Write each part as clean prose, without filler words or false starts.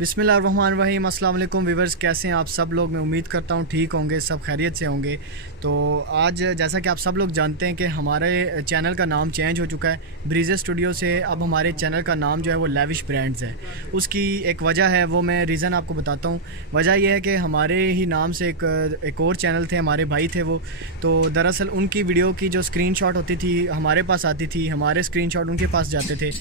बिस्मिल्लाहिर्रहमानिर्रहीम। अस्सलाम वालेकुम व्यूअर्स, कैसे हैं आप सब लोग। मैं उम्मीद करता हूँ ठीक होंगे, सब खैरियत से होंगे। तो आज जैसा कि आप सब लोग जानते हैं कि हमारे चैनल का नाम चेंज हो चुका है। ब्रीजे स्टूडियो से अब हमारे चैनल का नाम जो है वो लेविश ब्रांड्स है। उसकी एक वजह है, वो मैं रीज़न आपको बताता हूँ। वजह यह है कि हमारे ही नाम से एक और चैनल थे, हमारे भाई थे वो। तो दरअसल उनकी वीडियो की जो स्क्रीनशॉट होती थी हमारे पास आती थी, हमारे स्क्रीनशॉट उनके पास जाते थे।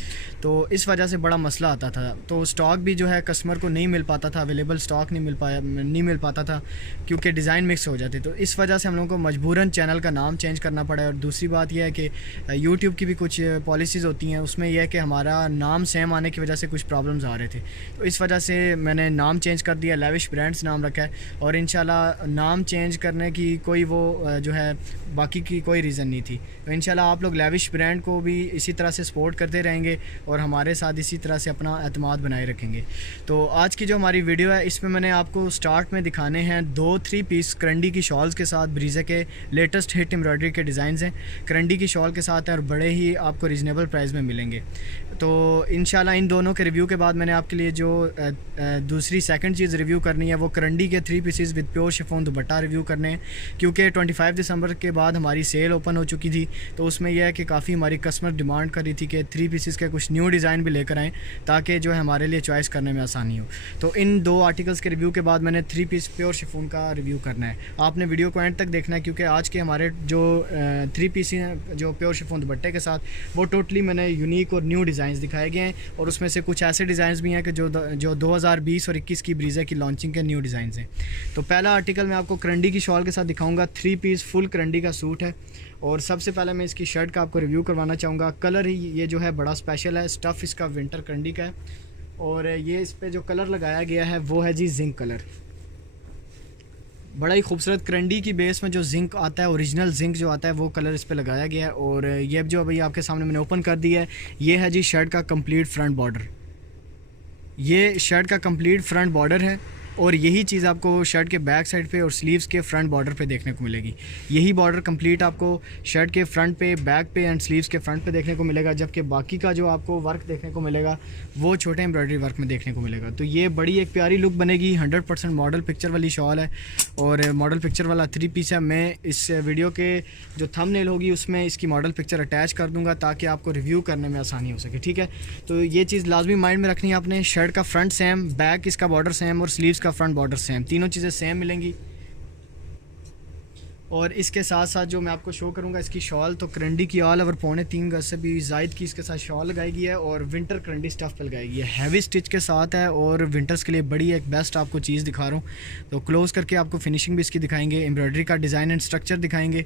तो इस वजह से बड़ा मसला आता था। तो स्टॉक भी जो है कस्टमर को नहीं मिल पाता था, अवेलेबल स्टॉक नहीं मिल पाता था, क्योंकि डिज़ाइन मिक्स हो जाते। तो इस वजह से हम लोगों को मजबूरन चैनल का नाम चेंज करना पड़ा। और दूसरी बात यह है कि यूट्यूब की भी कुछ पॉलिसीज़ होती हैं, उसमें यह है कि हमारा नाम सेम आने की वजह से कुछ प्रॉब्लम्स आ रहे थे। तो इस वजह से मैंने नाम चेंज कर दिया, लेविश ब्रांड्स नाम रखा है। और इंशाल्लाह नाम चेंज करने की कोई वो जो है बाकी की कोई रीज़न नहीं थी। तो इंशाल्लाह आप लोग लेविश ब्रांड को भी इसी तरह से सपोर्ट करते रहेंगे और हमारे साथ इसी तरह से अपना एतमाद बनाए रखेंगे। तो आज की जो हमारी वीडियो है, इसमें मैंने आपको स्टार्ट में दिखाने हैं 2-3 पीस करंडी की शॉल्स के साथ। ब्रीजे के लेटेस्ट हिट एम्ब्रॉयडरी के डिज़ाइंस हैं, करंडी की शॉल के साथ हैं और बड़े ही आपको रीज़नेबल प्राइस में मिलेंगे। तो इंशाल्लाह इन दोनों के रिव्यू के बाद मैंने आपके लिए जो दूसरी सेकंड चीज़ रिव्यू करनी है वो करंडी के 3 pieces with pure chiffon dupatta review करने हैं। क्योंकि 25 दिसंबर के बाद हमारी सेल ओपन हो चुकी थी, तो उसमें यह है कि काफ़ी हमारी कस्टमर डिमांड कर रही थी कि 3 पीसेस के कुछ न्यू डिज़ाइन भी लेकर आएँ, ताकि जो है हमारे लिए चॉइस करने में आसानी हो। तो इन 2 आर्टिकल्स के रिव्यू के बाद मैंने 3 पीस प्योर शिफॉन का रिव्यू करना है। आपने वीडियो को एंड तक देखना है, क्योंकि आज के हमारे जो 3 पीस हैं जो प्योर शिफॉन दुपट्टे के साथ, वो टोटली मैंने यूनिक और न्यू डिज़ाइंस दिखाए गए हैं। और उसमें से कुछ ऐसे डिज़ाइंस भी हैं कि जो 2020 और 21 की ब्रीजे की लॉन्चिंग के न्यू डिज़ाइंस हैं। तो पहला आर्टिकल मैं आपको करंडी की शॉल के साथ दिखाऊंगा। 3 पीस फुल करंडी का सूट है। और सबसे पहले मैं इसकी शर्ट का आपको रिव्यू करवाना चाहूँगा। कलर ही ये जो है बड़ा स्पेशल है, स्टफ़ इसका विंटर करंडी का है। और ये इस पे जो कलर लगाया गया है वो है जी जिंक कलर। बड़ा ही खूबसूरत करंडी की बेस में जो जिंक आता है, ओरिजिनल जिंक जो आता है, वो कलर इस पे लगाया गया है। और ये जो अभी आपके सामने मैंने ओपन कर दिया है, ये है जी शर्ट का कंप्लीट फ्रंट बॉर्डर। ये शर्ट का कंप्लीट फ्रंट बॉर्डर है। और यही चीज़ आपको शर्ट के बैक साइड पे और स्लीव्स के फ्रंट बॉर्डर पे देखने को मिलेगी। यही बॉर्डर कंप्लीट आपको शर्ट के फ्रंट पे, बैक पे एंड स्लीव्स के फ्रंट पे देखने को मिलेगा। जबकि बाकी का जो आपको वर्क देखने को मिलेगा वो छोटे एम्ब्रॉयडरी वर्क में देखने को मिलेगा। तो ये बड़ी एक प्यारी लुक बनेगी। 100% मॉडल पिक्चर वाली शॉल है और मॉडल पिक्चर वाला 3 पीस है। मैं इस वीडियो के जो थंबनेल होगी उसमें इसकी मॉडल पिक्चर अटैच कर दूँगा, ताकि आपको रिव्यू करने में आसानी हो सके। ठीक है, तो ये चीज़ लाजमी माइंड में रखनी है आपने। शर्ट का फ्रंट सेम, बैक इसका बॉर्डर सेम और स्लीव्स का फ्रंट बॉर्डर सेम, तीनों चीज़ें सेम मिलेंगी। और इसके साथ साथ जो मैं आपको शो करूंगा इसकी शॉल, तो करंडी की ऑल ओवर 3.25 गज से भी ज़ायद की इसके साथ शॉल लगाई गई है और विंटर करंडी स्टफ़ पे लगाई गई है। हैवी स्टिच के साथ है और विंटर्स के लिए बड़ी एक बेस्ट आपको चीज़ दिखा रहा हूँ। तो क्लोज़ करके आपको फिनिशिंग भी इसकी दिखाएंगे, एम्ब्रॉयडरी का डिज़ाइन एंड स्ट्रक्चर दिखाएंगे।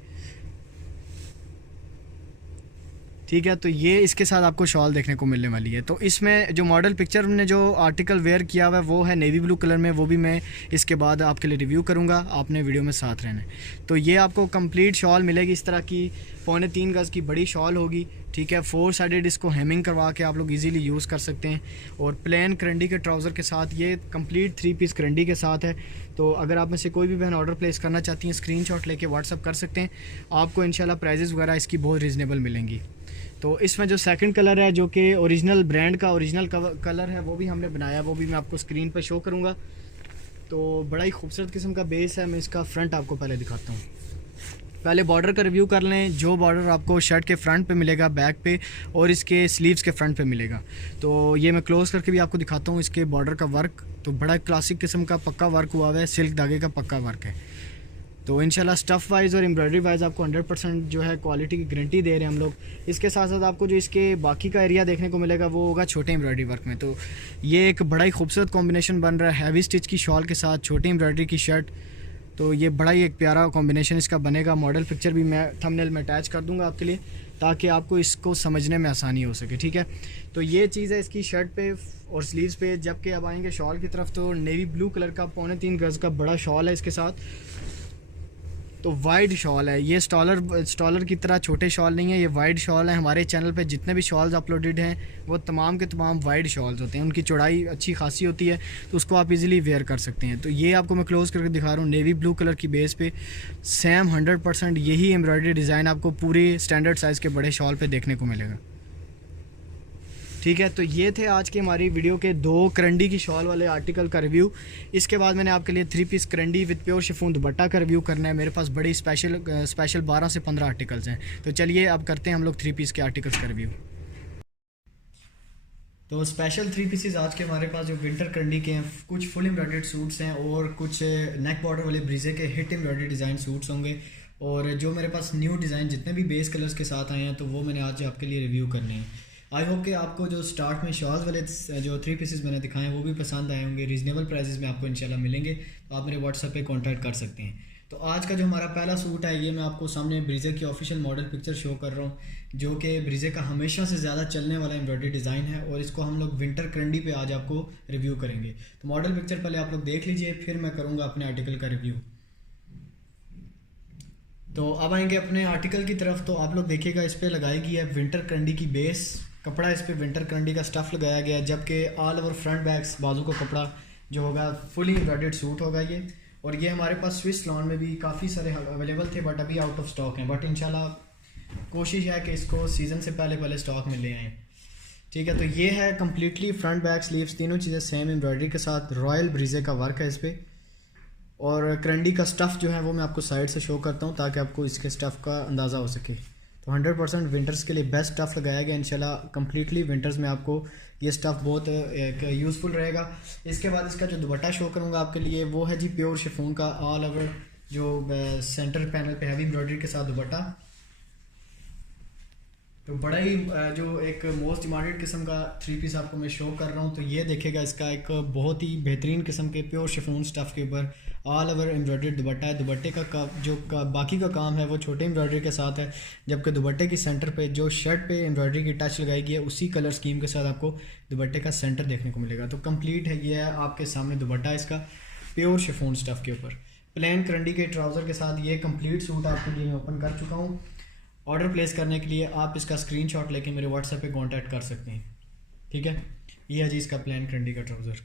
ठीक है, तो ये इसके साथ आपको शॉल देखने को मिलने वाली है। तो इसमें जो मॉडल पिक्चर ने जो आर्टिकल वेयर किया हुआ है वो है नेवी ब्लू कलर में, वो भी मैं इसके बाद आपके लिए रिव्यू करूंगा। आपने वीडियो में साथ रहना है। तो ये आपको कंप्लीट शॉल मिलेगी इस तरह की, 3.25 गज की बड़ी शॉल होगी। ठीक है, 4 साइडेड इसको हेमिंग करवा के आप लोग इजीली यूज़ कर सकते हैं। और प्लेन करंडी के ट्राउज़र के साथ ये कंप्लीट 3 पीस करंडी के साथ है। तो अगर आप में से कोई भी बहन ऑर्डर प्लेस करना चाहती हैं, स्क्रीनशॉट लेके व्हाट्सअप कर सकते हैं। आपको इंशाल्लाह प्राइजेस वगैरह इसकी बहुत रीज़नेबल मिलेंगी। तो इसमें जो सेकंड कलर है जो कि ओरिजिनल ब्रांड का ओरिजिनल कलर है, वो भी हमने बनाया, वो भी मैं आपको स्क्रीन पर शो करूँगा। तो बड़ा ही खूबसूरत किस्म का बेस है। मैं इसका फ्रंट आपको पहले दिखाता हूँ। पहले बॉर्डर का रिव्यू कर लें। जो बॉर्डर आपको शर्ट के फ्रंट पे मिलेगा, बैक पे और इसके स्लीव्स के फ्रंट पे मिलेगा। तो ये मैं क्लोज करके भी आपको दिखाता हूँ इसके बॉर्डर का वर्क। तो बड़ा क्लासिक किस्म का पक्का वर्क हुआ हुआ है, सिल्क धागे का पक्का वर्क है। तो इंशाल्लाह स्टफ़ वाइज़ और एम्ब्रॉयडरी वाइज़ आपको 100% जो है क्वालिटी की गारंटी दे रहे हैं हम लोग। इसके साथ साथ आपको जो इसके बाकी का एरिया देखने को मिलेगा वो होगा छोटे एम्ब्रॉयडरी वर्क में। तो ये एक बड़ा ही खूबसूरत कॉम्बिनेशन बन रहा है, हैवी स्टिच की शॉल के साथ छोटी एम्ब्रॉयडरी की शर्ट। तो ये बड़ा ही एक प्यारा कॉम्बिनेशन इसका बनेगा। मॉडल पिक्चर भी मैं थंबनेल में अटैच कर दूँगा आपके लिए, ताकि आपको इसको समझने में आसानी हो सके। ठीक है, तो ये चीज़ है इसकी शर्ट पे और स्लीव्स पे। जबकि अब आएंगे शॉल की तरफ, तो नेवी ब्लू कलर का 3.25 गज का बड़ा शॉल है इसके साथ। तो वाइड शॉल है ये, स्टॉलर की तरह छोटे शॉल नहीं है, ये वाइड शॉल है। हमारे चैनल पे जितने भी शॉल्स अपलोडेड हैं वो तमाम के तमाम वाइड शॉल्स होते हैं। उनकी चौड़ाई अच्छी खासी होती है, तो उसको आप इजीली वेयर कर सकते हैं। तो ये आपको मैं क्लोज करके दिखा रहा हूँ। नेवी ब्लू कलर की बेस पे सेम 100% यही एम्ब्रॉयडरी डिज़ाइन आपको पूरी स्टैंडर्ड साइज़ के बड़े शॉल पर देखने को मिलेगा। ठीक है, तो ये थे आज की हमारी वीडियो के 2 करंडी की शॉल वाले आर्टिकल का रिव्यू। इसके बाद मैंने आपके लिए 3 पीस करंडी विद प्योर शिफॉन दुपट्टा का रिव्यू करना है। मेरे पास बड़ी स्पेशल 12 से 15 आर्टिकल्स हैं। तो चलिए अब करते हैं हम लोग 3 पीस के आर्टिकल्स का रिव्यू। तो स्पेशल 3 पीसेस आज के हमारे पास जो विंटर करंडी के हैं, कुछ फुल एम्ब्रॉयडर्ड सूट्स हैं और कुछ नेक बॉर्डर वाले ब्रीजे के हिट एम्ब्रॉयडर्ड डिज़ाइन सूट्स होंगे। और जो मेरे पास न्यू डिज़ाइन जितने भी बेस कलर्स के साथ आए हैं तो वो मैंने आज आपके लिए रिव्यू करने हैं। आई होप कि आपको जो स्टार्ट में शॉल्स वाले जो 3 पीसेस मैंने दिखाए हैं वो भी पसंद आए होंगे। रीज़नेबल प्राइसेस में आपको इंशाल्लाह मिलेंगे, तो आप मेरे व्हाट्सएप पे कांटेक्ट कर सकते हैं। तो आज का जो हमारा पहला सूट है, ये मैं आपको सामने ब्रीजे की ऑफिशियल मॉडल पिक्चर शो कर रहा हूँ, जो कि ब्रीजे का हमेशा से ज़्यादा चलने वाला एम्ब्रॉयडरी डिज़ाइन है और इसको हम लोग विंटर करंडी पे आज आपको रिव्यू करेंगे। तो मॉडल पिक्चर पहले आप लोग देख लीजिए, फिर मैं करूँगा अपने आर्टिकल का रिव्यू। तो अब आएंगे अपने आर्टिकल की तरफ। तो आप लोग देखिएगा, इस पर लगाई गई है विंटर करंडी की बेस कपड़ा, इस पर विंटर करंडी का स्टफ़ लगाया गया है, जबकि ऑल ओवर फ्रंट बैक्स बाजू का कपड़ा जो होगा फुली एम्ब्रॉयडर्ड सूट होगा ये। और ये हमारे पास स्विस लॉन में भी काफ़ी सारे अवेलेबल थे, बट अभी आउट ऑफ स्टॉक हैं। बट इंशाल्लाह कोशिश है कि इसको सीज़न से पहले स्टॉक में ले आएँ। ठीक है, तो ये है कम्प्लीटली फ्रंट बैक स्लीव्स तीनों चीज़ें सेम एम्ब्रॉयडरी के साथ, रॉयल ब्रीजे का वर्क है इस पर। और करंडी का स्टफ़ जो है वो मैं आपको साइड से शो करता हूँ ताकि आपको इसके स्टफ़ का अंदाज़ा हो सके। तो 100% विंटर्स के लिए बेस्ट स्टफ़ लगाया गया इंशाल्लाह। कम्प्लीटली विंटर्स में आपको ये स्टफ़ बहुत यूज़फुल रहेगा। इसके बाद इसका जो दुपट्टा शो करूँगा आपके लिए वो है जी प्योर शिफॉन का ऑल ओवर जो सेंटर पैनल पे हैवी एम्ब्रॉयडरी के साथ दुपट्टा। तो बड़ा ही जो एक मोस्ट डिमांडेड किस्म का 3 पीस आपको मैं शो कर रहा हूँ। तो ये देखेगा, इसका एक बहुत ही बेहतरीन किस्म के प्योर शिफॉन स्टफ़ के ऊपर ऑल ओवर एम्ब्रॉयडर्ड दुपट्टा है। दुपट्टे का बाकी का काम है वो छोटे एम्ब्रॉयडरी के साथ है, जबकि दुपट्टे की सेंटर पे जो शर्ट पे एम्ब्रॉयडरी की टच लगाई गई है उसी कलर स्कीम के साथ आपको दुपट्टे का सेंटर देखने को मिलेगा। तो कंप्लीट है, ये है आपके सामने दुपट्टा इसका प्योर शिफॉन स्टफ़ के ऊपर प्लेन करंडी के ट्राउज़र के साथ। ये कंप्लीट सूट आपके लिए मैं ओपन कर चुका हूँ। ऑर्डर प्लेस करने के लिए आप इसका स्क्रीनशॉट लेके मेरे व्हाट्सएप पे कांटेक्ट कर सकते हैं। ठीक है, ये है जी इसका प्लेन करंडी का ट्राउज़र।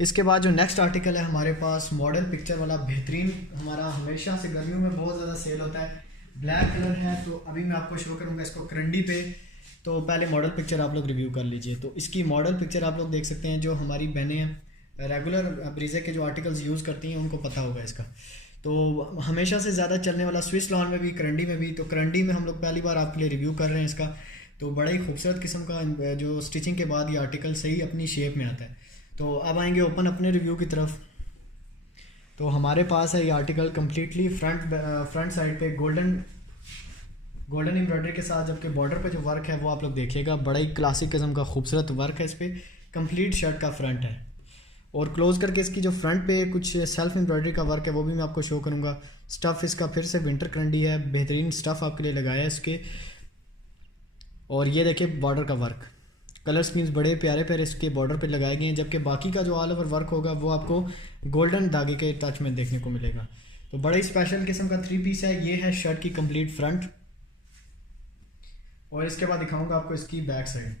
इसके बाद जो नेक्स्ट आर्टिकल है हमारे पास मॉडल पिक्चर वाला बेहतरीन, हमारा हमेशा से गर्मियों में बहुत ज़्यादा सेल होता है, ब्लैक कलर है। तो अभी मैं आपको शो करूँगा इसको करंडी पे। तो पहले मॉडल पिक्चर आप लोग रिव्यू कर लीजिए। तो इसकी मॉडल पिक्चर आप लोग देख सकते हैं, जो हमारी बहनें रेगुलर ब्रीजे के जो आर्टिकल्स यूज़ करती हैं उनको पता होगा इसका। तो हमेशा से ज़्यादा चलने वाला स्विस लॉन में भी, करंडी में भी। तो करंडी में हम लोग पहली बार आपके लिए रिव्यू कर रहे हैं इसका। तो बड़ा ही खूबसूरत किस्म का जो स्टिचिंग के बाद ये आर्टिकल सही अपनी शेप में आता है। तो अब आएंगे ओपन अपने रिव्यू की तरफ। तो हमारे पास है ये आर्टिकल कम्प्लीटली फ्रंट साइड पे गोल्डन एम्ब्रॉयडरी के साथ, जबकि बॉर्डर पे जो वर्क है वो आप लोग देखिएगा, बड़ा ही क्लासिक किस्म का खूबसूरत वर्क है इस पर। कंप्लीट शर्ट का फ्रंट है और क्लोज करके इसकी जो फ्रंट पे कुछ सेल्फ एम्ब्रॉयडरी का वर्क है वो भी मैं आपको शो करूँगा। स्टफ़ इसका फिर से विंटर करंडी है, बेहतरीन स्टफ़ आपके लिए लगाया है इसके। और ये देखिए बॉर्डर का वर्क, कलर स्कीम्स बड़े प्यारे प्यारे इसके बॉर्डर पे लगाए गए हैं, जबकि बाकी का जो ऑल ओवर वर्क होगा वो आपको गोल्डन धागे के टच में देखने को मिलेगा। तो बड़ा ही स्पेशल किस्म का 3 पीस है। ये है शर्ट की कंप्लीट फ्रंट, और इसके बाद दिखाऊंगा आपको इसकी बैक साइड।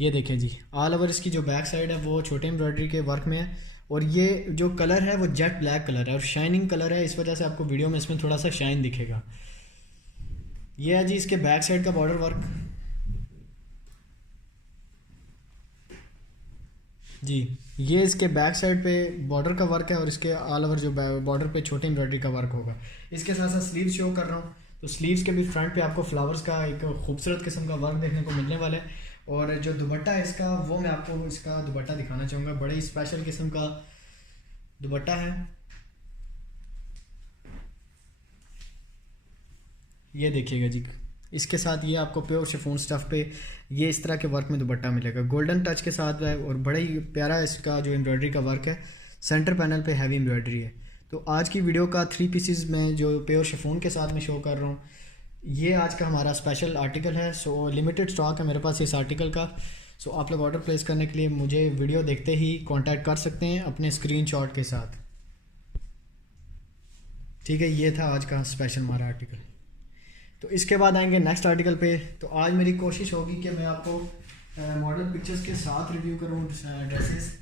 ये देखें जी, ऑल ओवर इसकी जो बैक साइड है वो छोटे एम्ब्रॉयडरी के वर्क में है। और ये जो कलर है वो जेट ब्लैक कलर है और शाइनिंग कलर है, इस वजह से आपको वीडियो में इसमें थोड़ा सा शाइन दिखेगा। ये है जी इसके बैक साइड का बॉर्डर वर्क जी। ये इसके बैक साइड पे बॉर्डर का वर्क है और इसके ऑल ओवर जो बॉर्डर पे छोटे एम्ब्रॉयडरी का वर्क होगा। इसके साथ साथ स्लीव्स शो कर रहा हूँ। तो स्लीव्स के भी फ्रंट पे आपको फ्लावर्स का एक खूबसूरत किस्म का वर्क देखने को मिलने वाला है। और जो दुपट्टा है इसका वो मैं आपको इसका दुपट्टा दिखाना चाहूँगा। बड़े ही स्पेशल किस्म का दुपट्टा है। ये देखिएगा जी, इसके साथ ये आपको प्योर शिफॉन स्टफ़ पे ये इस तरह के वर्क में दुपट्टा मिलेगा, गोल्डन टच के साथ है। और बड़ा ही प्यारा इसका जो एम्ब्रॉयडरी का वर्क है, सेंटर पैनल पे हैवी एम्ब्रॉयडरी है। तो आज की वीडियो का 3 पीसेस में जो प्योर शिफॉन के साथ में शो कर रहा हूँ, ये आज का हमारा स्पेशल आर्टिकल है। सो लिमिटेड स्टॉक है मेरे पास इस आर्टिकल का। सो आप लोग ऑर्डर प्लेस करने के लिए मुझे वीडियो देखते ही कांटेक्ट कर सकते हैं अपने स्क्रीनशॉट के साथ। ठीक है, ये था आज का स्पेशल हमारा आर्टिकल। तो इसके बाद आएंगे नेक्स्ट आर्टिकल पे। तो आज मेरी कोशिश होगी कि मैं आपको मॉडल पिक्चर्स के साथ रिव्यू करूँ ड्रेसेस।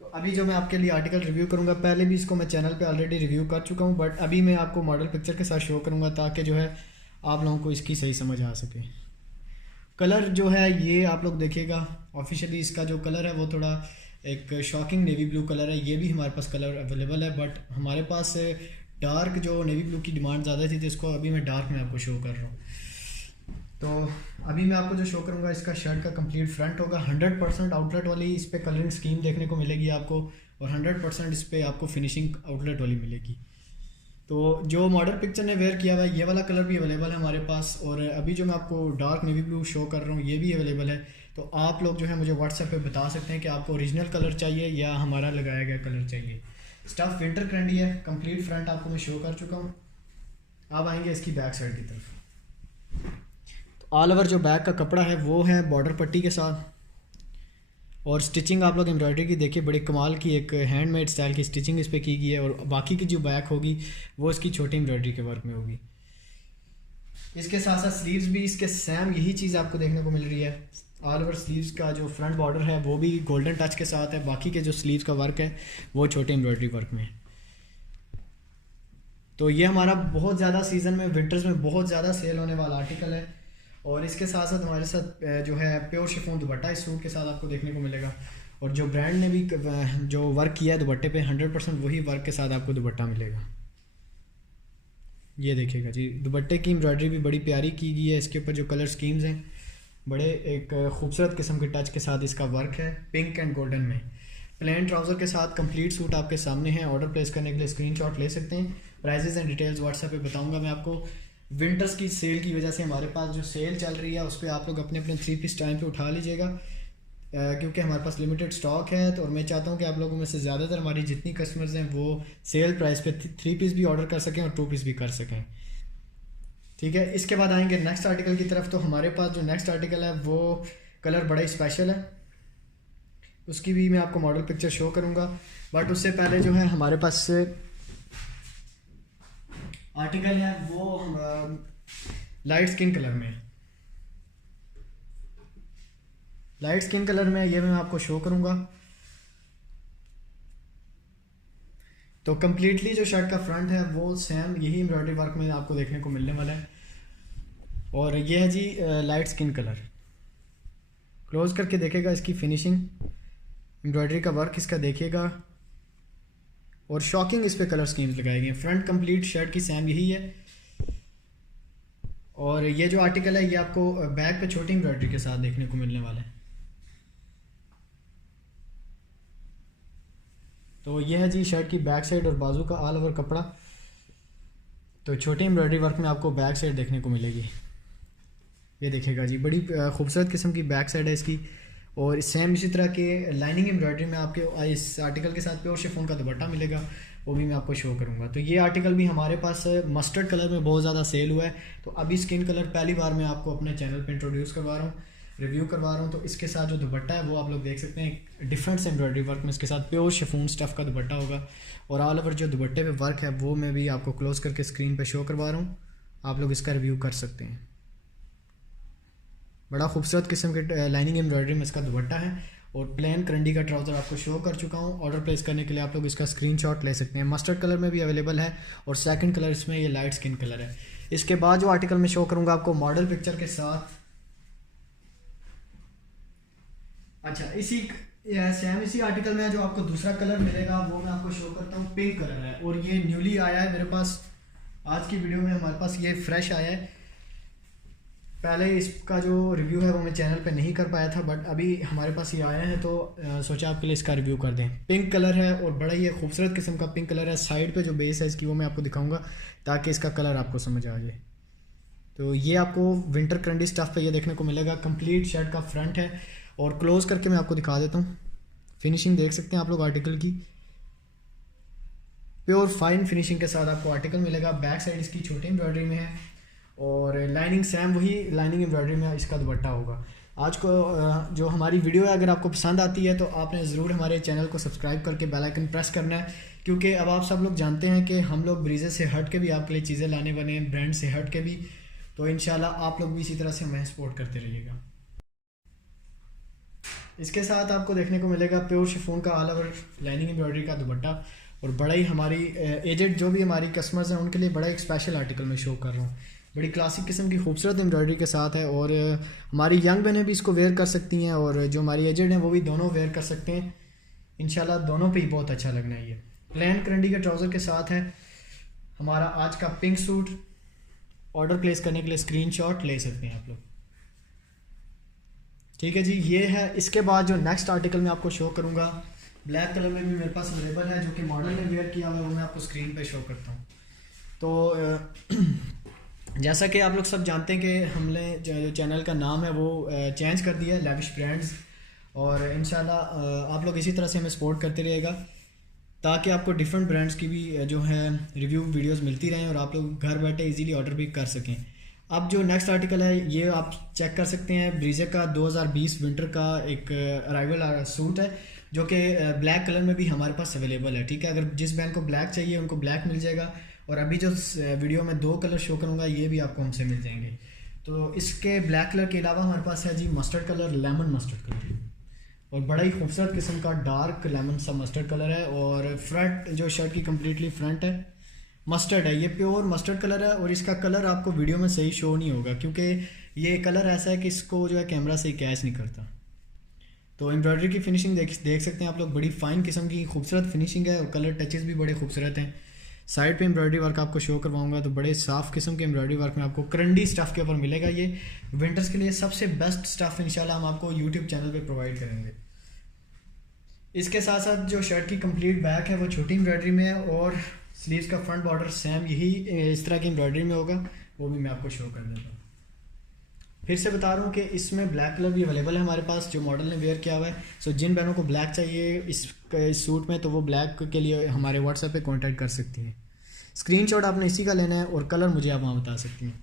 तो अभी जो मैं आपके लिए आर्टिकल रिव्यू करूँगा, पहले भी इसको मैं चैनल पे ऑलरेडी रिव्यू कर चुका हूँ, बट अभी मैं आपको मॉडल पिक्चर के साथ शो करूँगा ताकि जो है आप लोगों को इसकी सही समझ आ सके। कलर जो है ये आप लोग देखिएगा, ऑफिशियली इसका जो कलर है वो थोड़ा एक शॉकिंग नेवी ब्लू कलर है। ये भी हमारे पास कलर अवेलेबल है, बट हमारे पास डार्क जो नेवी ब्लू की डिमांड ज़्यादा थी, तो इसको अभी मैं डार्क में आपको शो कर रहा हूँ। तो अभी मैं आपको जो शो करूँगा इसका शर्ट का कंप्लीट फ्रंट होगा। 100% आउटलेट वाली इस पर कलरिंग स्कीम देखने को मिलेगी आपको, और 100% इस पर आपको फिनिशिंग आउटलेट वाली मिलेगी। तो जो मॉडल पिक्चर ने वेयर किया हुआ है ये वाला कलर भी अवेलेबल है हमारे पास, और अभी जो मैं आपको डार्क नेवी ब्लू शो कर रहा हूँ ये भी अवेलेबल है। तो आप लोग जो है मुझे व्हाट्सएप पे बता सकते हैं कि आपको ओरिजिनल कलर चाहिए या हमारा लगाया गया कलर चाहिए। स्टफ विंटर ट्रेंडी है, कंप्लीट फ्रंट आपको मैं शो कर चुका हूँ। अब आएंगे इसकी बैक साइड की तरफ। तो ऑल ओवर जो बैक का कपड़ा है वो है बॉर्डर पट्टी के साथ, और स्टिचिंग आप लोग एम्ब्रॉयडरी की देखिए, बड़ी कमाल की एक हैंडमेड स्टाइल की स्टिचिंग इस पर की गई है, और बाकी की जो बैक होगी वो इसकी छोटी एम्ब्रॉयडरी के वर्क में होगी। इसके साथ साथ स्लीव्स भी इसके सेम यही चीज़ आपको देखने को मिल रही है। ऑल ओवर स्लीव्स का जो फ्रंट बॉर्डर है वो भी गोल्डन टच के साथ है, बाकी के जो स्लीव्स का वर्क है वो छोटे एम्ब्रॉयडरी वर्क में है। तो ये हमारा बहुत ज़्यादा सीज़न में विंटर्स में बहुत ज़्यादा सेल होने वाला आर्टिकल है। और इसके साथ साथ हमारे साथ जो है प्योर शिफॉन दुपट्टा इस सूट के साथ आपको देखने को मिलेगा, और जो ब्रांड ने भी जो वर्क किया है दुपट्टे पे 100% वही वर्क के साथ आपको दुपट्टा मिलेगा। ये देखिएगा जी, दुपट्टे की एम्ब्रॉयडरी भी बड़ी प्यारी की गई है, इसके ऊपर जो कलर स्कीम्स हैं बड़े एक खूबसूरत किस्म के टच के साथ इसका वर्क है, पिंक एंड गोल्डन में। प्लेन ट्राउज़र के साथ कंप्लीट सूट आपके सामने है। ऑर्डर प्लेस करने के लिए स्क्रीनशॉट ले सकते हैं। प्राइजेस एंड डिटेल्स व्हाट्सएप पे बताऊंगा मैं आपको। विंटर्स की सेल की वजह से हमारे पास जो सेल चल रही है उस पर आप लोग अपने अपने 3 पीस टाइम पे उठा लीजिएगा, क्योंकि हमारे पास लिमिटेड स्टॉक है। तो और मैं चाहता हूँ कि आप लोगों में से ज़्यादातर हमारी जितनी कस्टमर्स हैं वो सेल प्राइस पे 3 पीस भी ऑर्डर कर सकें और 2 पीस भी कर सकें। ठीक है, इसके बाद आएंगे नेक्स्ट आर्टिकल की तरफ। तो हमारे पास जो नेक्स्ट आर्टिकल है वो कलर बड़ा ही स्पेशल है, उसकी भी मैं आपको मॉडल पिक्चर शो करूँगा। बट उससे पहले जो है हमारे पास आर्टिकल है वो लाइट स्किन कलर में, लाइट स्किन कलर में ये मैं आपको शो करूँगा। तो कम्प्लीटली जो शर्ट का फ्रंट है वो सेम यही एम्ब्रॉयडरी वर्क में आपको देखने को मिलने वाला है, और ये है जी लाइट स्किन कलर। क्लोज करके देखेगा इसकी फिनिशिंग, एम्ब्रॉयडरी का वर्क इसका देखिएगा, और शॉकिंग इस पे कलर स्कीम्स लगाए गए हैं। फ्रंट कंप्लीट शर्ट की सेम यही है, और ये जो आर्टिकल है ये आपको बैक पे छोटी एम्ब्रॉयडरी के साथ देखने को मिलने वाला है। तो ये है जी शर्ट की बैक साइड और बाजू का ऑल ओवर कपड़ा। तो छोटी एम्ब्रॉयडरी वर्क में आपको बैक साइड देखने को मिलेगी। ये देखिएगा जी, बड़ी खूबसूरत किस्म की बैक साइड है इसकी, और सेम इसी तरह के लाइनिंग एम्ब्रॉयडरी में आपके इस आर्टिकल के साथ प्योर शिफॉन का दुपट्टा मिलेगा, वो भी मैं आपको शो करूँगा। तो ये आर्टिकल भी हमारे पास मस्टर्ड कलर में बहुत ज़्यादा सेल हुआ है। तो अभी स्किन कलर पहली बार मैं आपको अपने चैनल पे इंट्रोड्यूस करवा रहा हूँ, रिव्यू करवा रहा हूँ। तो इसके साथ जो दुपट्टा है वो आप लोग देख सकते हैं, डिफरेंट से एम्ब्रॉयडरी वर्क में इसके साथ प्योर शिफॉन स्टफ़ का दुपट्टा होगा, और ऑल ओवर जो दुपट्टे पे वर्क है वो मैं भी आपको क्लोज करके स्क्रीन पे शो करवा रहा हूँ, आप लोग इसका रिव्यू कर सकते हैं। बड़ा खूबसूरत किस्म के लाइनिंग एम्ब्रॉयडरी में इसका दुपट्टा है, और प्लेन करंडी का ट्राउज़र आपको शो कर चुका हूँ। ऑर्डर प्लेस करने के लिए आप लोग इसका स्क्रीनशॉट ले सकते हैं। मस्टर्ड कलर में भी अवेलेबल है, और सेकंड कलर इसमें ये लाइट स्किन कलर है। इसके बाद जो आर्टिकल मैं शो करूँगा आपको मॉडल पिक्चर के साथ, अच्छा इसी आर्टिकल में जो आपको दूसरा कलर मिलेगा वो मैं आपको शो करता हूँ। पिंक कलर है, और ये न्यूली आया है मेरे पास आज की वीडियो में, हमारे पास ये फ्रेश आया है। पहले इसका जो रिव्यू है वो मैं चैनल पे नहीं कर पाया था, बट अभी हमारे पास ये आया है तो सोचा आपके लिए इसका रिव्यू कर दें। पिंक कलर है, और बड़ा ही खूबसूरत किस्म का पिंक कलर है। साइड पे जो बेस है इसकी वो मैं आपको दिखाऊंगा ताकि इसका कलर आपको समझ आ जाए। तो ये आपको विंटर क्रंडी स्टफ़ पे ये देखने को मिलेगा। कंप्लीट शर्ट का फ्रंट है, और क्लोज करके मैं आपको दिखा देता हूँ। फिनिशिंग देख सकते हैं आप लोग आर्टिकल की, प्योर फाइन फिनिशिंग के साथ आपको आर्टिकल मिलेगा। बैक साइड इसकी छोटी एम्ब्रॉयडरी में है, और लाइनिंग सेम वही लाइनिंग एम्ब्रॉयडरी में इसका दुपट्टा होगा। आज को जो हमारी वीडियो है अगर आपको पसंद आती है तो आपने ज़रूर हमारे चैनल को सब्सक्राइब करके बेल आइकन प्रेस करना है, क्योंकि अब आप सब लोग जानते हैं कि हम लोग ब्रीजे से हट के भी आपके लिए चीज़ें लाने बने हैं, ब्रांड से हट के भी। तो इंशाल्लाह आप लोग भी इसी तरह से हमें सपोर्ट करते रहिएगा। इसके साथ आपको देखने को मिलेगा प्योर शिफॉन का ऑल ओवर लाइनिंग एम्ब्रॉयडरी का दुपट्टा, और बड़ा ही हमारी एजेड जो भी हमारी कस्टमर्स हैं उनके लिए बड़ा एक स्पेशल आर्टिकल मैं शो कर रहा हूँ। बड़ी क्लासिक किस्म की खूबसूरत एम्ब्रॉयडरी के साथ है। और हमारी यंग बहनें भी इसको वेयर कर सकती हैं और जो हमारी एजेड हैं वो भी दोनों वेयर कर सकते हैं। इंशाल्लाह दोनों पे ही बहुत अच्छा लगना है। ये प्लेन करंडी के ट्राउज़र के साथ है हमारा आज का पिंक सूट। ऑर्डर प्लेस करने के लिए स्क्रीनशॉट ले सकते हैं आप लोग। ठीक है जी, ये है। इसके बाद जो नेक्स्ट आर्टिकल मैं आपको शो करूँगा ब्लैक कलर में भी मेरे पास अवेलेबल है, जो कि मॉडल ने वेयर किया हुआ है, वो मैं आपको स्क्रीन पे शो करता हूँ। तो जैसा कि आप लोग सब जानते हैं कि हमने जो चैनल का नाम है वो चेंज कर दिया है लेविश ब्रांड्स, और इंशाल्लाह आप लोग इसी तरह से हमें सपोर्ट करते रहिएगा ताकि आपको डिफरेंट ब्रांड्स की भी जो है रिव्यू वीडियोस मिलती रहें और आप लोग घर बैठे इजीली ऑर्डर भी कर सकें। अब जो नेक्स्ट आर्टिकल है ये आप चेक कर सकते हैं, ब्रीजे का 2020 विंटर का एक अराइवल सूट है जो कि ब्लैक कलर में भी हमारे पास अवेलेबल है। ठीक है, अगर जिस बहन को ब्लैक चाहिए उनको ब्लैक मिल जाएगा, और अभी जो वीडियो में 2 कलर शो करूँगा ये भी आपको हमसे मिल जाएंगे। तो इसके ब्लैक कलर के अलावा हमारे पास है जी mustard colour, lemon mustard colour, और बड़ा ही खूबसूरत किस्म का डार्क लेमन सा मस्टर्ड कलर है। और फ्रंट जो शर्ट की कम्प्लीटली फ्रंट है मस्टर्ड है, ये प्योर मस्टर्ड कलर है। और इसका कलर आपको वीडियो में सही शो नहीं होगा क्योंकि ये कलर ऐसा है कि इसको जो है कैमरा से ही कैच नहीं करता। तो एम्ब्रॉयडरी की फिनिशिंग देख सकते हैं आप लोग, बड़ी फाइन किस्म की खूबसूरत फिनिशिंग है और कलर टचेस भी बड़े खूबसूरत हैं। साइड पे एम्ब्रॉयडरी वर्क आपको शो करवाऊंगा तो बड़े साफ़ किस्म के एम्ब्रॉयडरी वर्क में आपको करंडी स्टफ़ के ऊपर मिलेगा। ये विंटर्स के लिए सबसे बेस्ट स्टफ़ इंशाल्लाह हम आपको यूट्यूब चैनल पे प्रोवाइड करेंगे। इसके साथ साथ जो शर्ट की कंप्लीट बैक है वो छोटी एम्ब्रॉयडरी में है, और स्लीव्स का फ्रंट बॉर्डर सेम यही इस तरह की एम्ब्रॉयडरी में होगा, वो भी मैं आपको शो कर देता हूँ। फिर से बता रहा हूँ कि इसमें ब्लैक कलर भी अवेलेबल है हमारे पास जो मॉडल ने वेयर किया हुआ है। सो जिन बहनों को ब्लैक चाहिए इस सूट में तो वो ब्लैक के लिए हमारे व्हाट्सएप पे कांटेक्ट कर सकती हैं। स्क्रीनशॉट आपने इसी का लेना है और कलर मुझे आप वहाँ बता सकती हैं।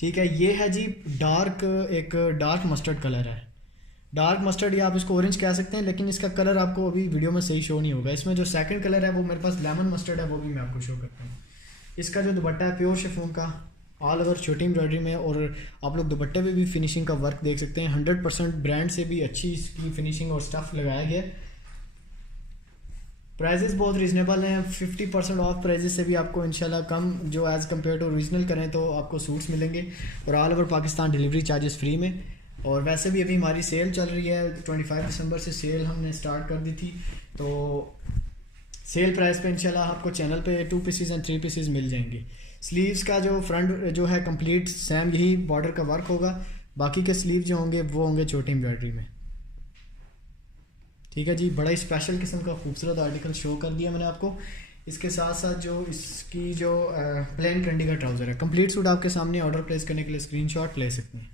ठीक है, ये है जी एक डार्क मस्टर्ड कलर है, डार्क मस्टर्ड या आप इसको ऑरेंज कह सकते हैं, लेकिन इसका कलर आपको अभी वीडियो में सही शो नहीं होगा। इसमें जो सेकंड कलर है वो मेरे पास लेमन मस्टर्ड है, वो भी मैं आपको शो करता हूँ। इसका जो दुपट्टा है प्योर शिफॉन का ऑल ओवर छोटी एम्ब्रॉयडरी में, और आप लोग दुपट्टे पे भी फिनिशिंग का वर्क देख सकते हैं। 100% ब्रांड से भी अच्छी इसकी फिनिशिंग और स्टफ़ लगाया गया है। प्राइजेस बहुत रीज़नेबल हैं, 50% ऑफ प्राइजेस से भी आपको इंशाल्लाह कम जो एज़ कम्पेयर टू ओरिजिनल करें तो आपको सूट्स मिलेंगे, और all over Pakistan delivery charges free में। और वैसे भी अभी हमारी सेल चल रही है, 25 दिसंबर से सेल हमने स्टार्ट कर दी थी, तो सेल प्राइस पे इंशाल्लाह आपको चैनल पे 2 पीसेस एंड 3 पीसेस मिल जाएंगे। स्लीव्स का जो फ्रंट जो है कंप्लीट सेम यही बॉर्डर का वर्क होगा, बाकी के स्लीव जो होंगे वो होंगे छोटी एम्ब्रॉयडरी में। ठीक है जी, बड़ा ही स्पेशल किस्म का खूबसूरत आर्टिकल शो कर दिया मैंने आपको। इसके साथ साथ जो इसकी जो प्लेन करंडी का ट्राउज़र है, कंप्लीट सूट आपके सामने। ऑर्डर प्लेस करने के लिए स्क्रीनशॉट ले सकते हैं।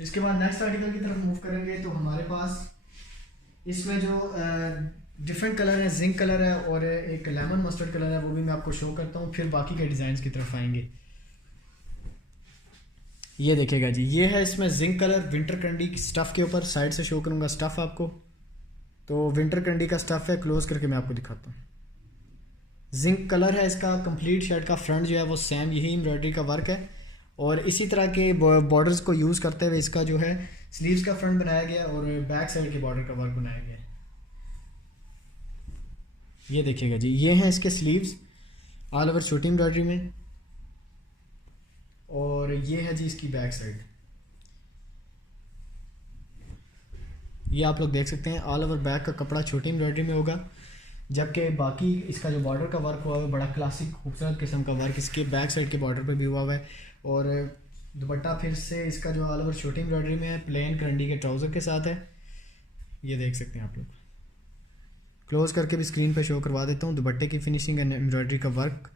इसके बाद नेक्स्ट आर्टिकल की तरफ मूव करेंगे तो हमारे पास इसमें जो डिफरेंट कलर है, जिंक कलर है और एक लेमन मस्टर्ड कलर है, वो भी मैं आपको शो करता हूँ, फिर बाकी के डिज़ाइन की तरफ आएंगे। ये देखेगा जी, ये है इसमें जिंक कलर विंटर करंडी स्टफ़ के ऊपर, साइड से शो करूँगा स्टफ़ आपको। तो विंटर करंडी का स्टफ़ है, क्लोज करके मैं आपको दिखाता हूँ। जिंक कलर है इसका, कंप्लीट शर्ट का फ्रंट जो है वो सेम यही एम्ब्रॉयडरी का वर्क है, और इसी तरह के बॉर्डर्स को यूज़ करते हुए इसका जो है स्लीव्स का फ्रंट बनाया गया और बैक साइड के बॉर्डर का वर्क बनाया गया है। ये देखिएगा जी, ये हैं इसके स्लीव्स ऑल ओवर छोटी एम्ब्रॉयडरी में, और ये है जी इसकी बैक साइड। ये आप लोग देख सकते हैं ऑल ओवर बैक का कपड़ा छोटी एम्ब्रॉयडरी में होगा, जबकि बाकी इसका जो बॉर्डर का वर्क हुआ है बड़ा क्लासिक खूबसूरत किस्म का वर्क इसके बैक साइड के बॉर्डर पे भी हुआ है। और दुपट्टा फिर से इसका जो ऑल ओवर छोटी एम्ब्रॉयडरी में है, प्लेन करंडी के ट्राउज़र के साथ है। ये देख सकते हैं आप लोग, क्लोज करके भी स्क्रीन पे शो करवा देता हूँ दुपट्टे की फिनिशिंग एंड एम्ब्रॉयडरी का वर्क।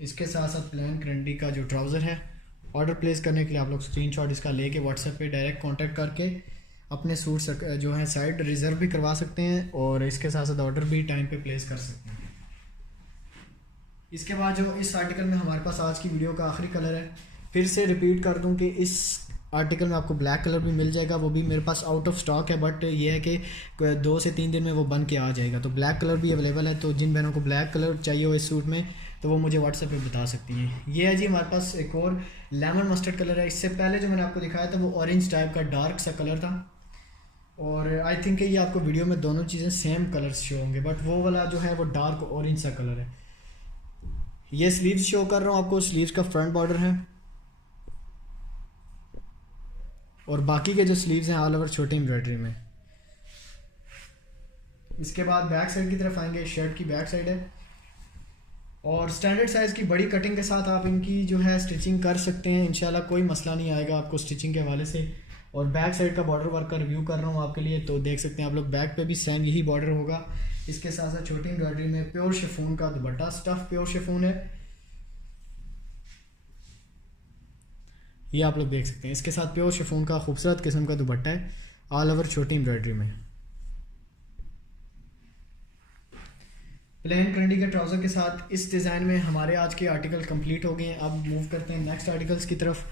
इसके साथ साथ प्लेन करंडी का जो ट्राउज़र है, ऑर्डर प्लेस करने के लिए आप लोग स्क्रीनशॉट इसका लेके व्हाट्सएप पे डायरेक्ट कांटेक्ट करके अपने सूट जो है साइड रिज़र्व भी करवा सकते हैं, और इसके साथ साथ ऑर्डर भी टाइम पे प्लेस कर सकते हैं। इसके बाद जो इस आर्टिकल में हमारे पास आज की वीडियो का आखिरी कलर है, फिर से रिपीट कर दूं कि इस आर्टिकल में आपको ब्लैक कलर भी मिल जाएगा, वो भी मेरे पास आउट ऑफ स्टॉक है, बट ये है कि 2 से 3 दिन में वो बन के आ जाएगा। तो ब्लैक कलर भी अवेलेबल है, तो जिन बहनों को ब्लैक कलर चाहिए हो इस सूट में तो वो मुझे व्हाट्सएप पे बता सकती हैं। ये है जी हमारे पास एक और लेमन मस्टर्ड कलर है। इससे पहले जो मैंने आपको दिखाया था वो ऑरेंज टाइप का डार्क सा कलर था, और आई थिंक ये आपको वीडियो में दोनों चीज़ें सेम कलर शो होंगे, बट वो वाला जो है वो डार्क ऑरेंज सा कलर है। ये स्लीव्स शो कर रहा हूँ आपको, स्लीव्स का फ्रंट बॉर्डर है और बाकी के जो स्लीव्स हैं ऑल ओवर छोटी एम्ब्रॉयडरी में। इसके बाद बैक साइड की तरफ आएंगे, शर्ट की बैक साइड है और स्टैंडर्ड साइज़ की बड़ी कटिंग के साथ आप इनकी जो है स्टिचिंग कर सकते हैं, इंशाल्लाह कोई मसला नहीं आएगा आपको स्टिचिंग के हवाले से। और बैक साइड का बॉर्डर वर्क का रिव्यू कर रहा हूँ आपके लिए, तो देख सकते हैं आप लोग बैक पे भी सेम यही बॉर्डर होगा। इसके साथ साथ छोटी एम्ब्रॉयडरी में प्योर शिफॉन का दुपट्टा, स्टफ प्योर शिफॉन है, ये आप लोग देख सकते हैं। इसके साथ प्योर शिफॉन का खूबसूरत किस्म का दुपट्टा है ऑल ओवर छोटी एम्ब्रॉयडरी में। प्लेन करंडी के ट्राउज़र के साथ इस डिज़ाइन में हमारे आज के आर्टिकल कंप्लीट हो गए हैं। अब मूव करते हैं नेक्स्ट आर्टिकल्स की तरफ।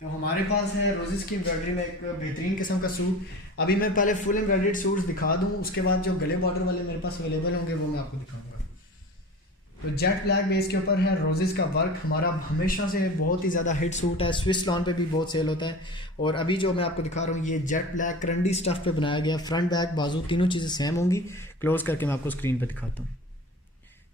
तो हमारे पास है रोजेस की एम्ब्रॉयडरी में एक बेहतरीन किस्म का सूट। अभी मैं पहले फुल एम्ब्रॉयडर्ड सूट्स दिखा दूं, उसके बाद जो गले बॉर्डर वाले मेरे पास अवेलेबल होंगे वो मैं आपको दिखाऊंगा। तो जेट ब्लैक बेस के ऊपर है रोजेस का वर्क, हमारा हमेशा से बहुत ही ज़्यादा हिट सूट है, स्विस लॉन पे भी बहुत सेल होता है। और अभी जो मैं आपको दिखा रहा हूँ ये जेट ब्लैक करंडी स्टफ पे बनाया गया, फ्रंट बैक बाजू तीनों चीज़ें सेम होंगी। क्लोज करके मैं आपको स्क्रीन पे दिखाता हूँ।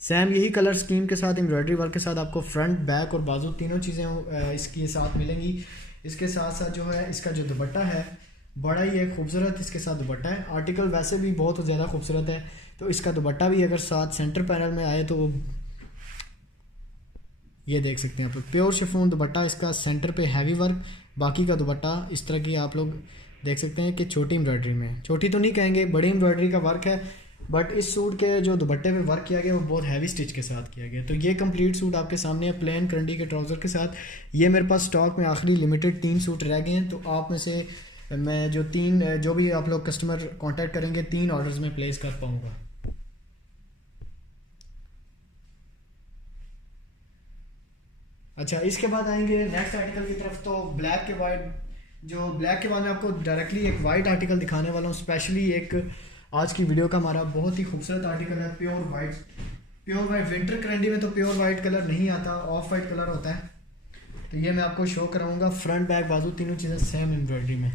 सेम यही कलर स्कीम के साथ एम्ब्रॉयडरी वर्क के साथ आपको फ्रंट बैक और बाजू तीनों चीज़ें इसके साथ मिलेंगी। इसके साथ साथ जो है इसका जो दुपट्टा है बड़ा ही एक खूबसूरत इसके साथ दुपट्टा है। आर्टिकल वैसे भी बहुत ज़्यादा खूबसूरत है, तो इसका दुपट्टा भी अगर साथ सेंटर पैनल में आए तो ये देख सकते हैं आप लोग, प्योर शिफॉन दुपट्टा, इसका सेंटर पे हैवी वर्क, बाकी का दुपट्टा इस तरह की आप लोग देख सकते हैं कि छोटी एम्ब्रॉयडरी में, छोटी तो नहीं कहेंगे, बड़ी एम्ब्रॉयडरी का वर्क है, बट इस सूट के जो दुपट्टे पे वर्क किया गया वो बहुत हैवी स्टिच के साथ किया गया। तो ये कंप्लीट सूट आपके सामने है प्लेन करंडी के ट्राउज़र के साथ। ये मेरे पास स्टॉक में आखिरी लिमिटेड 3 सूट रह गए हैं, तो आप में से मैं जो भी आप लोग कस्टमर कांटेक्ट करेंगे 3 ऑर्डर्स में प्लेस कर पाऊँगा। अच्छा, इसके बाद आएंगे नेक्स्ट आर्टिकल की तरफ। तो ब्लैक के बाद मैं आपको डायरेक्टली एक वाइट आर्टिकल दिखाने वाला हूँ। स्पेशली एक आज की वीडियो का हमारा बहुत ही खूबसूरत आर्टिकल है, प्योर वाइट। विंटर करंडी में तो प्योर वाइट कलर नहीं आता, ऑफ वाइट कलर होता है। तो ये मैं आपको शो कराऊंगा, फ्रंट बैक बाजू तीनों चीज़ें सेम एम्ब्रॉयडरी में।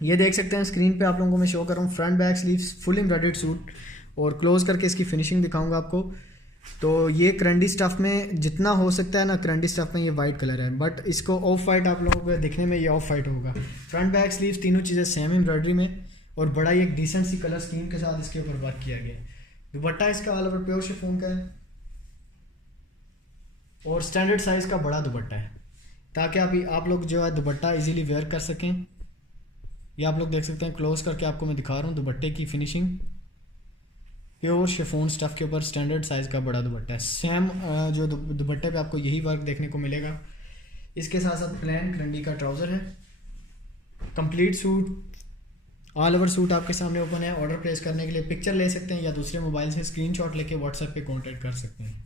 ये देख सकते हैं स्क्रीन पे आप लोगों को मैं शो कर रहा हूँ, front back sleeves full embroidered suit, और क्लोज करके इसकी फिनिशिंग दिखाऊंगा आपको। तो ये करंडी स्टफ़ में जितना हो सकता है ना, करंडी स्टफ़ में ये वाइट कलर है, बट इसको ऑफ वाइट आप लोगों को दिखने में ये ऑफ वाइट होगा। फ्रंट बैक स्लीव्स तीनों चीज़ें सेम एम्ब्रॉयडरी में और बड़ा ही एक डिसेंट सी कलर स्कीम के साथ इसके ऊपर वर्क किया गया है। दुपट्टा इसका ऑल ओवर प्योर शिफॉन का है और स्टैंडर्ड साइज़ का बड़ा दुपट्टा है, ताकि आप लोग जो है दुपट्टा इजीली वेयर कर सकें। ये आप लोग देख सकते हैं, क्लोज करके आपको मैं दिखा रहा हूँ दुपट्टे की फिनिशिंग। प्योर शिफॉन स्टफ़ के ऊपर स्टैंडर्ड साइज़ का बड़ा दुपट्टा है, सेम जो दुपट्टे पे आपको यही वर्क देखने को मिलेगा। इसके साथ साथ प्लेन करंडी का ट्राउज़र है। Complete suit all over suit आपके सामने ओपन है। ऑर्डर प्लेस करने के लिए पिक्चर ले सकते हैं या दूसरे मोबाइल से स्क्रीनशॉट लेके व्हाट्सएप पे कांटेक्ट कर सकते हैं।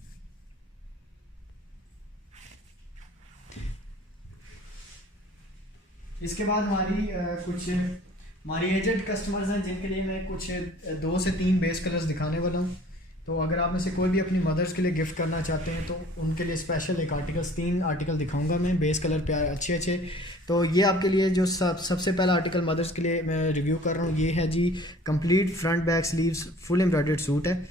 इसके बाद हमारी एजेड कस्टमर्स हैं जिनके लिए मैं कुछ 2 से 3 बेस कलर्स दिखाने वाला हूँ। तो अगर आप में से कोई भी अपनी मदर्स के लिए गिफ्ट करना चाहते हैं तो उनके लिए स्पेशल एक 3 आर्टिकल दिखाऊंगा मैं, बेस कलर पे अच्छे। तो ये आपके लिए जो सबसे पहला आर्टिकल मदर्स के लिए मैं रिव्यू कर रहा हूँ, ये है जी complete front back sleeves full embroidered suit है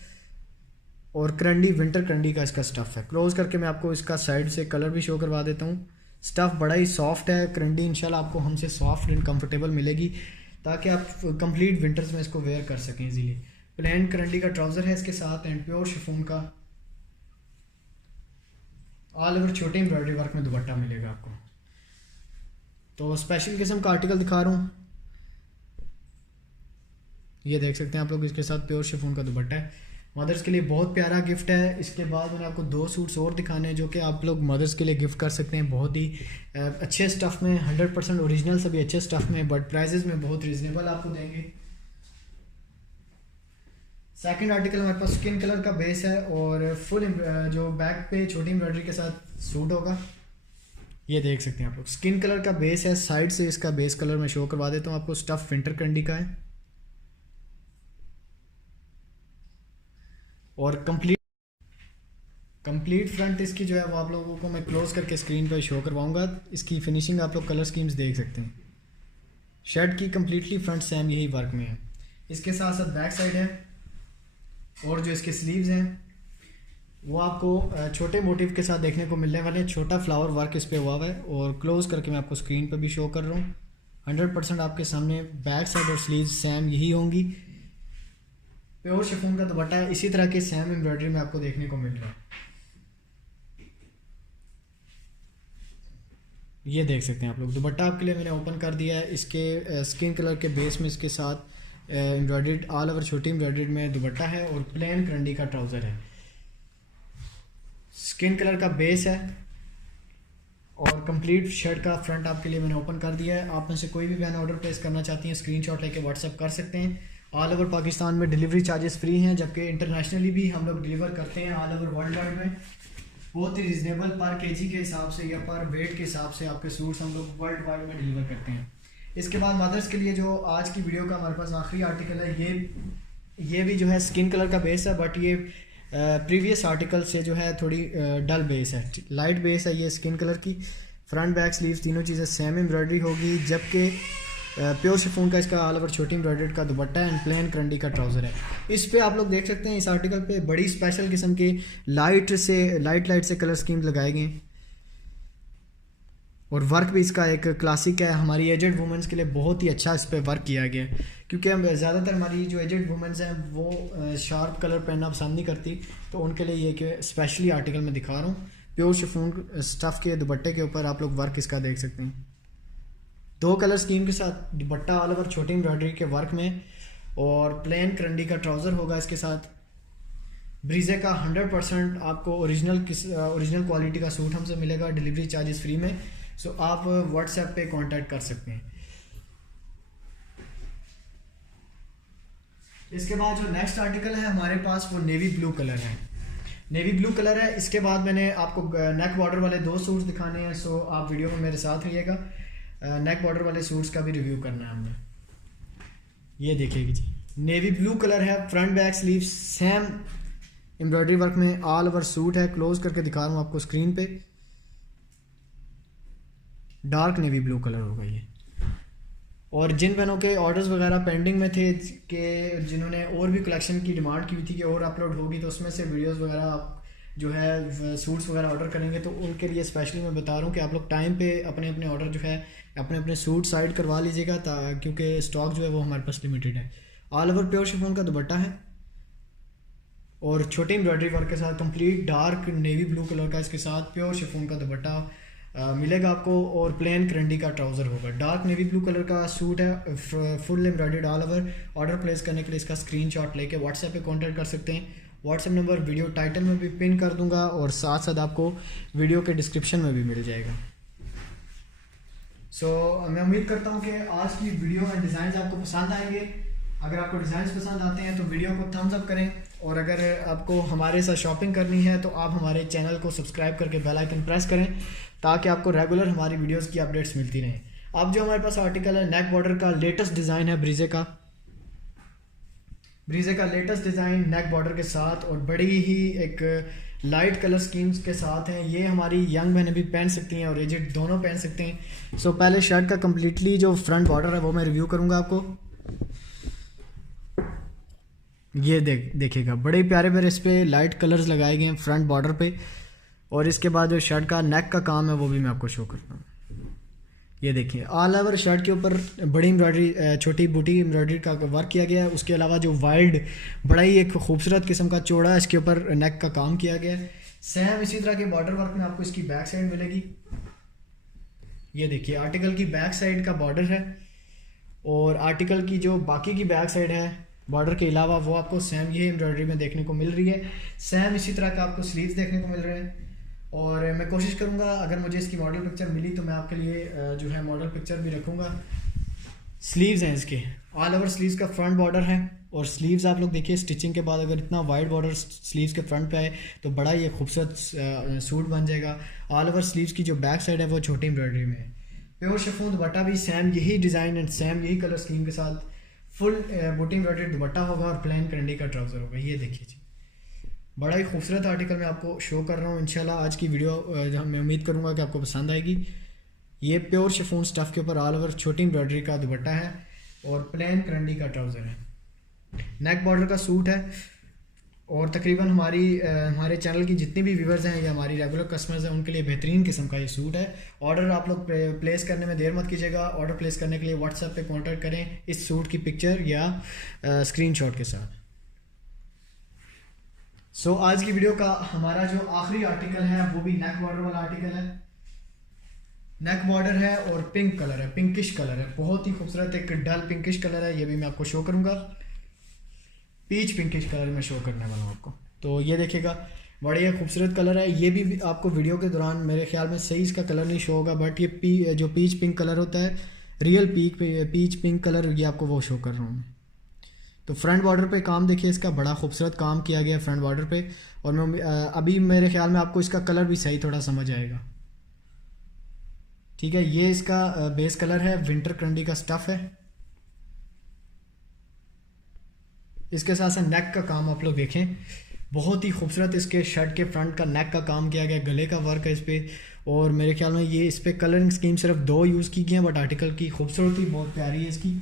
और करंडी विंटर करंडी का इसका स्टफ़ है। क्लोज करके मैं आपको इसका साइड से कलर भी शो करवा देता हूँ। स्टफ़ बड़ा ही सॉफ्ट है, करंडी इंशाल्लाह आपको हमसे सॉफ्ट एंड कंफर्टेबल मिलेगी, ताकि आप कंप्लीट विंटर्स में इसको वेयर कर सकें इजीली। प्लेन करंडी का ट्राउज़र है इसके साथ एंड प्योर शिफॉन का ऑल ओवर छोटे एम्ब्रॉयडरी वर्क में दुपट्टा मिलेगा आपको। तो स्पेशल किस्म का आर्टिकल दिखा रहा हूँ, ये देख सकते हैं आप लोग, इसके साथ प्योर शिफॉन का दुपट्टा है। मदर्स के लिए बहुत प्यारा गिफ्ट है। इसके बाद मैंने आपको 2 सूट्स और दिखाने हैं जो कि आप लोग मदर्स के लिए गिफ्ट कर सकते हैं, बहुत ही अच्छे स्टफ़ में, 100% ओरिजिनल सभी अच्छे स्टफ़ में, बट प्राइजेज़ में बहुत रीज़नेबल आपको देंगे। सेकंड आर्टिकल हमारे पास स्किन कलर का बेस है और फुल जो बैक पे छोटी एम्ब्रॉयडरी के साथ सूट होगा। ये देख सकते हैं आप लोग, स्किन कलर का बेस है। साइड से इसका बेस कलर मैं शो करवा देता हूँ आपको। स्टफ़ विंटर करंडी का है और कंप्लीट फ्रंट इसकी जो है वो आप लोगों को मैं क्लोज करके स्क्रीन पर शो करवाऊंगा। इसकी फिनिशिंग आप लोग कलर स्कीम्स देख सकते हैं। शर्ट की कम्प्लीटली फ्रंट सेम यही वर्क में है। इसके साथ साथ बैक साइड है और जो इसके स्लीव्स हैं वो आपको छोटे मोटिव के साथ देखने को मिलने वाले हैं। छोटा फ्लावर वर्क इस पे हुआ है और क्लोज करके मैं आपको स्क्रीन पर भी शो कर रहा हूँ। 100% आपके सामने बैक साइड और स्लीव्स सेम यही होंगी। प्योर शिफॉन का दुपट्टा है, इसी तरह के सेम एम्ब्रॉयडरी में आपको देखने को मिल रहा है। ये देख सकते हैं आप लोग, दुपट्टा आपके लिए मैंने ओपन कर दिया है। इसके स्किन कलर के बेस में इसके साथ एम्ब्रॉयडर्ड ऑल ओवर छोटी एम्ब्रॉयडर्ड में दुपट्टा है और प्लेन करंडी का ट्राउज़र है। स्किन कलर का बेस है और कंप्लीट शर्ट का फ्रंट आपके लिए मैंने ओपन कर दिया है। आप में से कोई भी बहन ऑर्डर प्लेस करना चाहती हैं स्क्रीनशॉट लेके व्हाट्सएप कर सकते हैं। ऑल ओवर पाकिस्तान में डिलीवरी चार्जेस फ्री हैं, जबकि इंटरनेशनली भी हम लोग डिलीवर करते हैं ऑल ओवर वर्ल्ड वाइड में। बहुत ही रिजनेबल पर केजी के हिसाब से या पर वेट के हिसाब से आपके सूट्स हम लोग वर्ल्ड वाइड में डिलीवर करते हैं। इसके बाद मदर्स के लिए जो आज की वीडियो का हमारे पास आखिरी आर्टिकल है, ये भी जो है स्किन कलर का बेस है, बट ये प्रीवियस आर्टिकल से जो है थोड़ी डल बेस है, लाइट बेस है ये स्किन कलर की। फ्रंट बैक स्लीव्स तीनों चीज़ें सेम एम्ब्रॉयडरी होगी, जबकि प्योर शिफॉन का इसका ऑल ओवर छोटी एम्ब्रॉयडर्ड का दुपट्टा एंड प्लेन करंडी का ट्राउज़र है। इस पे आप लोग देख सकते हैं इस आर्टिकल पे बड़ी स्पेशल किस्म के लाइट से कलर स्कीम लगाए गए हैं और वर्क भी इसका एक क्लासिक है। हमारी एजेड वुमेंस के लिए बहुत ही अच्छा इस पर वर्क किया गया है, क्योंकि हम ज़्यादातर हमारी जो एजेड वुमेंस हैं वो शार्प कलर पहनना पसंद नहीं करती, तो उनके लिए ये कि स्पेशली आर्टिकल मैं दिखा रहा हूँ। प्योर शिफॉन स्टफ़ के दुपट्टे के ऊपर आप लोग वर्क इसका देख सकते हैं। 2 कलर स्कीम के साथ दुपट्टा ऑल ओवर छोटी एम्ब्रॉयडरी के वर्क में और प्लेन करंडी का ट्राउज़र होगा इसके साथ। ब्रीजे का 100% आपको ओरिजिनल क्वालिटी का सूट हमसे मिलेगा डिलीवरी चार्जेस फ्री में। सो आप व्हाट्सएप पे कांटेक्ट कर सकते हैं। इसके बाद जो नेक्स्ट आर्टिकल है हमारे पास वो नेवी ब्लू कलर है। नेवी ब्लू कलर है। इसके बाद मैंने आपको नेक बॉर्डर वाले 2 सूट्स दिखाने हैं, सो आप वीडियो में मेरे साथ रहिएगा। नेक बॉर्डर वाले सूट्स का भी रिव्यू करना है हमने। ये देखिएगा जी, नेवी ब्लू कलर है, front back sleeve same embroidery work में ऑल ओवर सूट है। क्लोज करके दिखा रहा हूँ आपको स्क्रीन पे। डार्क नेवी ब्लू कलर होगा ये। और जिन बहनों के ऑर्डर्स वगैरह पेंडिंग में थे कि जिन्होंने और भी कलेक्शन की डिमांड की हुई थी कि और अपलोड होगी, तो उसमें से वीडियोस वगैरह आप जो है सूट्स वगैरह ऑर्डर करेंगे, तो उनके लिए स्पेशली मैं बता रहा हूँ कि आप लोग टाइम पे अपने अपने ऑर्डर जो है अपने सूट साइड करवा लीजिएगा, क्योंकि स्टॉक जो है वो हमारे पास लिमिटेड है। ऑल ओवर प्योर शिफॉन का दुपट्टा है और छोटी एम्ब्रॉयडरी वर्क के साथ complete dark navy blue colour का इसके साथ प्योर शिफॉन का दुपट्टा मिलेगा आपको और प्लेन करंडी का ट्राउज़र होगा। डार्क नेवी ब्लू कलर का सूट है, full embroidered all over. Order place करने के लिए इसका स्क्रीनशॉट लेके व्हाट्सएप पे कांटेक्ट कर सकते हैं। व्हाट्सएप नंबर वीडियो टाइटल में भी पिन कर दूंगा और साथ साथ आपको वीडियो के डिस्क्रिप्शन में भी मिल जाएगा। सो मैं उम्मीद करता हूँ कि आज की वीडियो में डिज़ाइन आपको पसंद आएंगे। अगर आपको डिज़ाइन पसंद आते हैं तो वीडियो को थम्स अप करें, और अगर आपको हमारे साथ शॉपिंग करनी है तो आप हमारे चैनल को सब्सक्राइब करके बेल आइकन प्रेस करें, ताकि आपको रेगुलर हमारी वीडियोस की अपडेट्स मिलती रहें। अब जो हमारे पास आर्टिकल है नेक बॉर्डर का लेटेस्ट डिज़ाइन है ब्रीजे का लेटेस्ट डिज़ाइन नेक बॉर्डर के साथ और बड़ी ही एक लाइट कलर स्कीम्स के साथ हैं। ये हमारी यंग बहनें भी पहन सकती हैं और एजेड दोनों पहन सकते हैं। सो पहले शर्ट का कम्प्लीटली जो फ्रंट बॉर्डर है वो मैं रिव्यू करूँगा आपको। ये देखिएगा बड़े प्यारे प्यारे इस पर लाइट कलर्स लगाए गए हैं फ्रंट बॉर्डर पे, और इसके बाद जो शर्ट का नेक का काम है वो भी मैं आपको शो करता हूँ। ये देखिए ऑल ओवर शर्ट के ऊपर बड़ी एम्ब्रॉयडरी छोटी बूटी एम्ब्रॉयडरी का वर्क किया गया है। उसके अलावा जो वाइल्ड बड़ा ही एक खूबसूरत किस्म का चौड़ा इसके ऊपर नेक का काम किया गया है। सेम इसी तरह के बॉर्डर वर्क में आपको इसकी बैक साइड मिलेगी। ये देखिए आर्टिकल की बैक साइड का बॉर्डर है, और आर्टिकल की जो बाकी की बैक साइड है बॉर्डर के अलावा वो आपको सेम ये एम्ब्रॉयडरी में देखने को मिल रही है। सेम इसी तरह का आपको स्लीव्स देखने को मिल रहे हैं, और मैं कोशिश करूंगा अगर मुझे इसकी मॉडल पिक्चर मिली तो मैं आपके लिए जो है मॉडल पिक्चर भी रखूंगा। स्लीव्स हैं इसके, ऑल ओवर स्लीव्स का फ्रंट बॉर्डर है, और स्लीव्स आप लोग देखिए स्टिचिंग के बाद अगर इतना वाइड बॉर्डर स्लीव्स के फ्रंट पे आए तो बड़ा ही खूबसूरत सूट बन जाएगा। ऑल ओवर स्लीव्स की जो बैक साइड है वो छोटी एम्ब्रॉयडरी में है। प्योर शिफॉन दुपट्टा भी सेम यही डिज़ाइन एंड सेम यही कलर स्कीम के साथ फुल बूटी एम्ब्रॉयडर्ड दुपट्टा होगा और प्लेन करंडी का ट्राउज़र होगा। ये देखिए जी बड़ा ही खूबसूरत आर्टिकल मैं आपको शो कर रहा हूँ। इंशाल्लाह आज की वीडियो मैं उम्मीद करूँगा कि आपको पसंद आएगी। ये प्योर शिफॉन स्टफ़ के ऊपर ऑल ओवर छोटी एम्ब्रॉयडरी का दुपट्टा है और प्लेन करंडी का ट्राउज़र है। नेक बॉर्डर का सूट है और तकरीबन हमारे चैनल की जितनी भी व्यूवर्स हैं या हमारी रेगुलर कस्टमर्स हैं उनके लिए बेहतरीन किस्म का ये सूट है। ऑर्डर आप लोग प्लेस करने में देर मत कीजिएगा। ऑर्डर प्लेस करने के लिए व्हाट्सएप पे कांटेक्ट करें इस सूट की पिक्चर या स्क्रीनशॉट के साथ। सो आज की वीडियो का हमारा जो आखिरी आर्टिकल है वो भी नेक बॉर्डर वाला आर्टिकल है। नेक बॉर्डर है और पिंक कलर है, पिंकिश कलर है, बहुत ही खूबसूरत एक डल पिंकिश कलर है। ये भी मैं आपको शो करूँगा, पीच पिंकिश कलर में शो करने वाला हूँ आपको। तो ये देखिएगा बढ़िया खूबसूरत कलर है। ये भी आपको वीडियो के दौरान मेरे ख्याल में सही इसका कलर नहीं शो होगा, बट ये जो पीच पिंक कलर होता है, रियल पीच पिंक कलर, ये आपको वो शो कर रहा हूँ मैं। तो फ्रंट बॉर्डर पे काम देखिए, इसका बड़ा खूबसूरत काम किया गया है फ्रंट बॉर्डर पे। और मैं अभी मेरे ख्याल में आपको इसका कलर भी सही थोड़ा समझ आएगा। ठीक है, ये इसका बेस कलर है, विंटर क्रंडी का स्टफ़ है। इसके साथ साथ नेक का काम आप लोग देखें, बहुत ही खूबसूरत इसके शर्ट के फ्रंट का नेक का काम किया गया, गले का वर्क है इस पर। और मेरे ख्याल में ये इस पर कलरिंग स्कीम सिर्फ 2 यूज़ की गई हैं, बट आर्टिकल की खूबसूरती बहुत प्यारी है। इसकी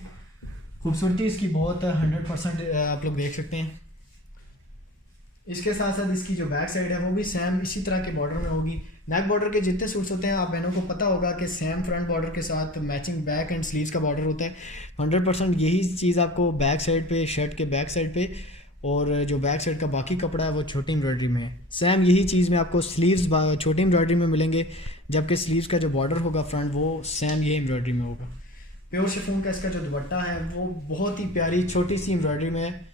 खूबसूरती इसकी बहुत 100% आप लोग देख सकते हैं। इसके साथ साथ इसकी जो बैक साइड है वो भी सेम इसी तरह के बॉर्डर में होगी। नेक बॉर्डर के जितने सूट्स होते हैं आप बहनों को पता होगा कि सेम फ्रंट बॉर्डर के साथ मैचिंग बैक एंड स्लीव्स का बॉर्डर होता है। 100% यही चीज़ आपको बैक साइड पे, शर्ट के बैक साइड पे, और जो बैक साइड का बाकी कपड़ा है वो छोटी एम्ब्रॉयडरी में है। सेम यही चीज़ में आपको स्लीव्स छोटी एम्ब्रॉयडरी में मिलेंगे, जबकि स्लीव्स का जो बॉर्डर होगा फ्रंट वो सेम यही एम्ब्रॉयडरी में होगा। प्योर शिफॉन का इसका जो दुपट्टा है वो बहुत ही प्यारी छोटी सी एम्ब्रॉयडरी में है,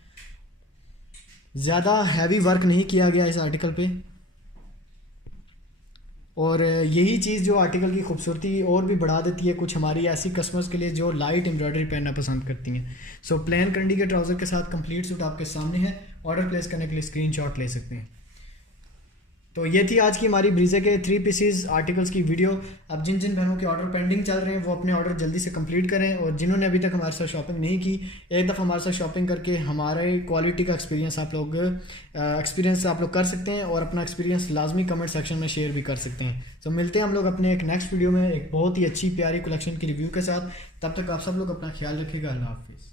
ज़्यादा हैवी वर्क नहीं किया गया इस आर्टिकल पे। और यही चीज़ जो आर्टिकल की खूबसूरती और भी बढ़ा देती है कुछ हमारी ऐसी कस्टमर्स के लिए जो लाइट एम्ब्रॉयडरी पहनना पसंद करती हैं। सो प्लेन कंडी के ट्राउज़र के साथ कंप्लीट सूट आपके सामने है। ऑर्डर प्लेस करने के लिए स्क्रीनशॉट ले सकते हैं। तो ये थी आज की हमारी ब्रीजे के 3 पीसीज आर्टिकल्स की वीडियो। अब जिन जिन बहनों के ऑर्डर पेंडिंग चल रहे हैं वो अपने ऑर्डर जल्दी से कंप्लीट करें, और जिन्होंने अभी तक हमारे साथ शॉपिंग नहीं की, एक दफ़ा हमारे साथ शॉपिंग करके हमारे क्वालिटी का एक्सपीरियंस आप लोग कर सकते हैं, और अपना एक्सपीरियंस लाजमी कमेंट सेक्शन में शेयर भी कर सकते हैं। तो मिलते हैं हम लोग अपने एक नेक्स्ट वीडियो में एक बहुत ही अच्छी प्यारी कलेक्शन की रिव्यू के साथ। तब तक आप सब लोग अपना ख्याल रखिएगा। अल्लाह हाफिज़।